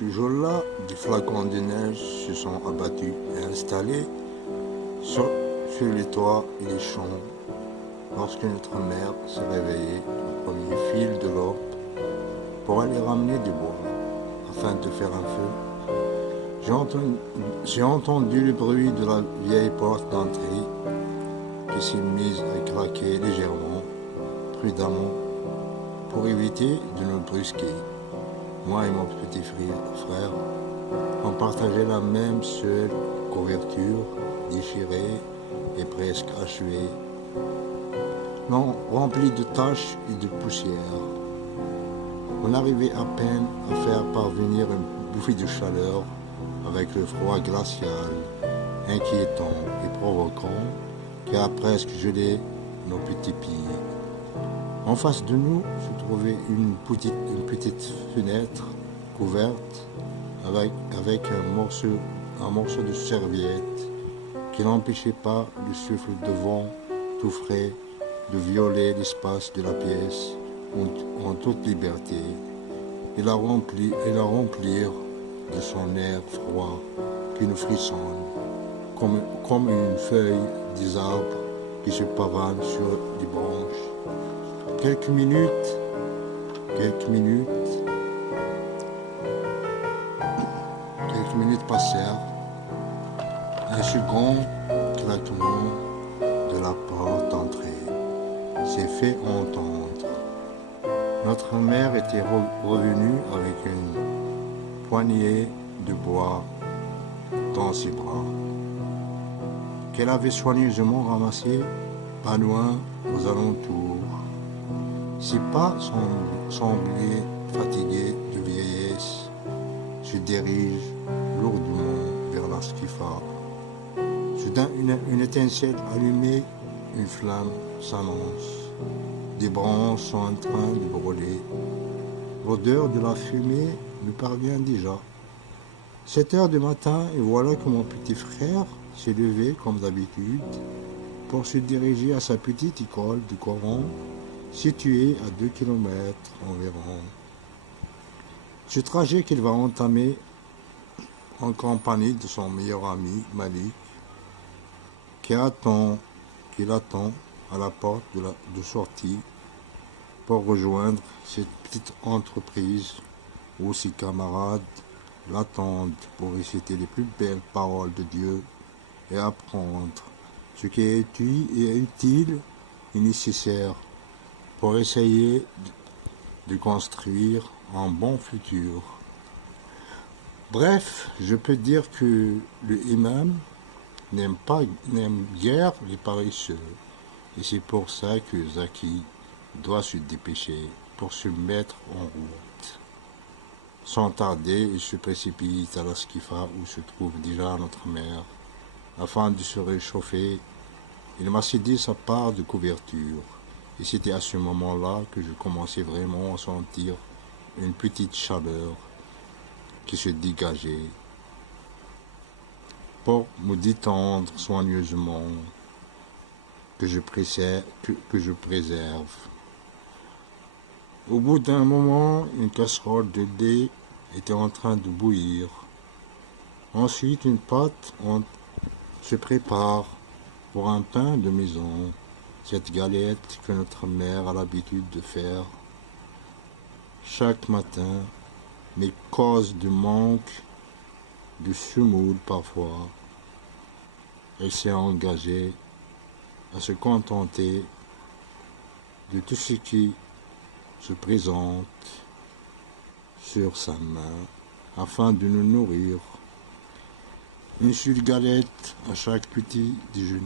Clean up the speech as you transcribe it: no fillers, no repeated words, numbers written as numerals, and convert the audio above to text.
Ce jour-là, des flocons de neige se sont abattus et installés sur les toits et les champs. Lorsque notre mère s'est réveillée au premier fil de l'aube pour aller ramener du bois afin de faire un feu, j'ai entendu le bruit de la vieille porte d'entrée qui s'est mise à craquer légèrement, prudemment, pour éviter de nous brusquer. Moi et mon petit frère, on partageait la même seule couverture, déchirée et presque achevée, non remplie de taches et de poussière. On arrivait à peine à faire parvenir une bouffée de chaleur avec le froid glacial, inquiétant et provoquant, qui a presque gelé nos petits pieds. En face de nous se trouvait une petite fenêtre couverte avec un morceau de serviette qui n'empêchait pas le souffle de vent tout frais de violer l'espace de la pièce en toute liberté et la remplir de son air froid qui nous frissonne comme une feuille des arbres qui se pavanent sur des branches. Quelques minutes passèrent. Un second claquement de la porte d'entrée s'est fait entendre. Notre mère était revenue avec une poignée de bois dans ses bras, qu'elle avait soigneusement ramassé pas loin aux alentours. Ses pas semblaient fatigués de vieillesse, se dirige lourdement vers la skifa. Soudain, une étincelle allumée, une flamme s'annonce. Des branches sont en train de brûler. L'odeur de la fumée nous parvient déjà. 7 heures du matin, et voilà que mon petit frère s'est levé comme d'habitude pour se diriger à sa petite école de Coran située à 2 kilomètres environ. Ce trajet qu'il va entamer en compagnie de son meilleur ami Malik, qu'il attend à la porte de sortie pour rejoindre cette petite entreprise où ses camarades l'attendent pour réciter les plus belles paroles de Dieu et apprendre ce qui est utile et nécessaire pour essayer de construire un bon futur. Bref, je peux dire que le imam n'aime guère les paresseux. Et c'est pour ça que Zaki doit se dépêcher pour se mettre en route. Sans tarder, il se précipite à la skifa où se trouve déjà notre mère. Afin de se réchauffer, il m'a cédé sa part de couverture. Et c'était à ce moment-là que je commençais vraiment à sentir une petite chaleur qui se dégageait pour me détendre soigneusement, que je préserve. Au bout d'un moment, une casserole de lait était en train de bouillir. Ensuite, une pâte se prépare pour un pain de maison, cette galette que notre mère a l'habitude de faire chaque matin, mais cause de manque de semoule parfois. Elle s'est engagée à se contenter de tout ce qui se présente sur sa main afin de nous nourrir. Une seule galette à chaque petit déjeuner.